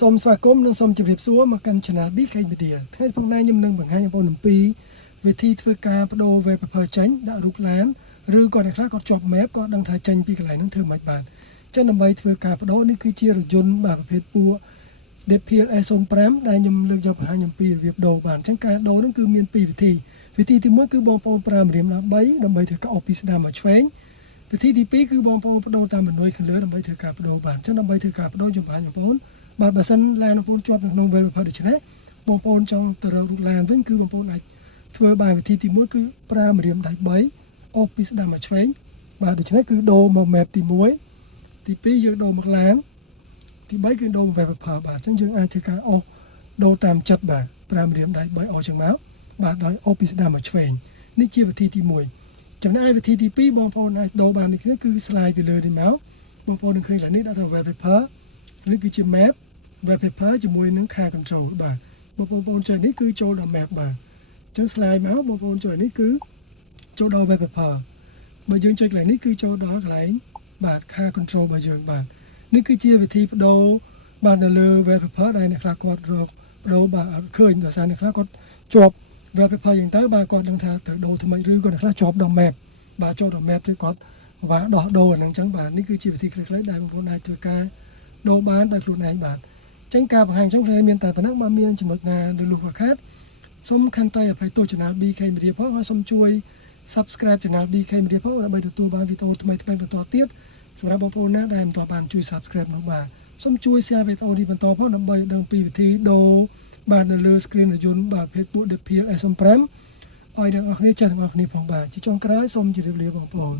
សូមស្វាគមន៍និងសូមជម្រាបសួរមកកាន់ Channel BK Media ថ្ងៃផងដែរខ្ញុំនឹងបង្ហាញបងប្អូនអំពីវិធីធ្វើការបដូរ wallpaper ចេញដាក់រូបឡានឬក៏អ្នកខ្លះគាត់ជាប់ map ក៏ដឹងថាចេញពីកន្លែងនោះធ្វើមិនបានចឹងដើម្បីធ្វើការបដូរនេះគឺជារថយន្តបាទប្រភេទពួក DPL S05 ដែលខ្ញុំលើកយកបង្ហាញអំពីរបៀបដូរបានចឹងការដូរនោះគឺមានពីរវិធីទី1គឺបងប្អូនប្រើម្រាម13ដើម្បីធ្វើការអូសពីស្ដាំមកឆ្វេងវិធីទី2គឺបងប្អូនបដូរតាមម៉នុយខាងលើដើម្បីធ្វើការបដូរបានចឹងដើម្បីធ្វើការបដូរខ្ញុំបង្ហាញបងប្អូនបាទបើសិនឡានបងប្អូនជាប់នៅក្នុង wallpaper ដូច្នេះបងប្អូនចង់ទៅរករូបឡានវិញគឺបងប្អូនអាចធ្វើបានវិធីទី1គឺប្រើម្រាមដៃ3អូសពីស្ដាំមកឆ្វេងបាទដូច្នេះគឺដូរមក map ទី1ទី2យើងដូរមកឡានទី3គឺដូរ wallpaper បាទអញ្ចឹងយើងអាចធ្វើការអូសដូរតាមចិត្តបាទប្រើម្រាមដៃ3អូសចឹងមកបាទដោយអូសពីស្ដាំមកឆ្វេងនេះជាវិធីទី1ចំណែកវិធីទី2បងប្អូនអាចដូរបាននេះគឺ slide ពីលើនេះមកបងប្អូននឹងឃើញថានេះដាក់ថា wallpaper នេះគឺជា map wallpaper ជាមួយនឹង car control បាទបងប្អូនចុចនេះគឺចូលដល់ map បាទអញ្ចឹង slide មកបងប្អូនចុចនេះគឺចូលដល់ wallpaper បើយើងចុចកន្លែងនេះគឺចូលដល់កន្លែងបាទ car control របស់យើងបាទនេះគឺជាវិធីបដូរបាទនៅលើ wallpaper ដែលអ្នកខ្លះគាត់រកបដូរបាទអត់ឃើញដោយសារអ្នកខ្លះគាត់ជាប់ wallpaper យ៉ាងទៅបាទគាត់ដឹងថាទៅដូរថ្មីឬក៏អ្នកខ្លះជាប់ដល់ map បាទចូលដល់ map ទៅគាត់ពិបាកដោះដូរអាហ្នឹងអញ្ចឹងបាទនេះគឺជាវិធីខ្លីៗដែលបងប្អូនអាចធ្វើការដូរបានដោយខ្លួនឯងបាទចឹងការបង្ហាញខ្ញុំមានតែប៉ុណ្ណឹងបើមានចំណុចណាឬលុះខាតសូមខន្តីអភ័យទោស Channel BK Media ផងហើយសូមជួយ Subscribe Channel BK Media ផងដើម្បីទទួលបានវីដេអូថ្មីៗបន្តទៀតសម្រាប់បងប្អូនណាដែលមិនទាន់បានជួយ Subscribe នោះបាទសូមជួយ Share វីដេអូនេះបន្តផងដើម្បីដឹងពីវិធីដូរបាទនៅលើ screen រថយន្តបាទភេទពួក DPL S05 ឲ្យអ្នកនរគ្នាចេះទាំងអស់គ្នាផងបាទជាចុងក្រោយសូមជម្រាបលាបងប្អូន